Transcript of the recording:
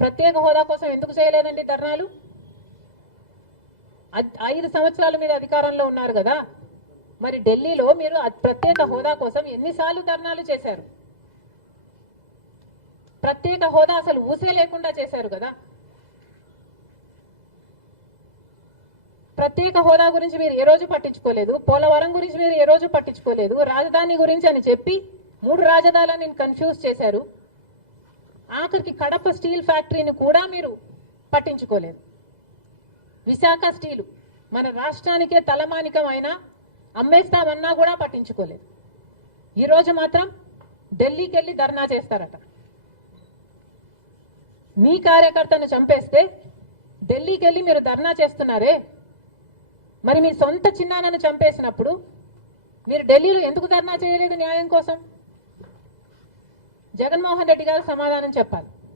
ప్రత్యేక హోదా కోసం ఎందుకు చేయలేదండి ధర్నాలు? 5 సంవత్సరాలు మీరు అధికారంలో ఉన్నారు కదా, మరి ఢిల్లీలో మీరు ప్రత్యేక హోదా కోసం ఎన్నిసార్లు ధర్నాలు చేశారు? ప్రత్యేక హోదా అసలు ఊసే లేకుండా చేశారు కదా. ప్రత్యేక హోదా గురించి మీరు ఏ రోజు పట్టించుకోలేదు, పోలవరం గురించి మీరు ఏ రోజు పట్టించుకోలేదు, రాజధాని గురించి అని చెప్పి 3 రాజధానులను కన్ఫ్యూజ్ చేశారు. ఆఖరికి కడప స్టీల్ ఫ్యాక్టరీని కూడా మీరు పట్టించుకోలేదు. విశాఖ స్టీలు మన రాష్ట్రానికే తలమానికం అయినా అమ్మేస్తామన్నా కూడా పట్టించుకోలేదు. ఈరోజు మాత్రం ఢిల్లీకి వెళ్ళి ధర్నా చేస్తారట. మీ కార్యకర్తను చంపేస్తే ఢిల్లీకి వెళ్ళి మీరు ధర్నా చేస్తున్నారే, మరి మీ సొంత చిన్నాన్నను చంపేసినప్పుడు మీరు ఢిల్లీలో ఎందుకు ధర్నా చేయలేదు న్యాయం కోసం? జగన్మోహన్ రెడ్డి గారు సమాధానం చెప్పాలి.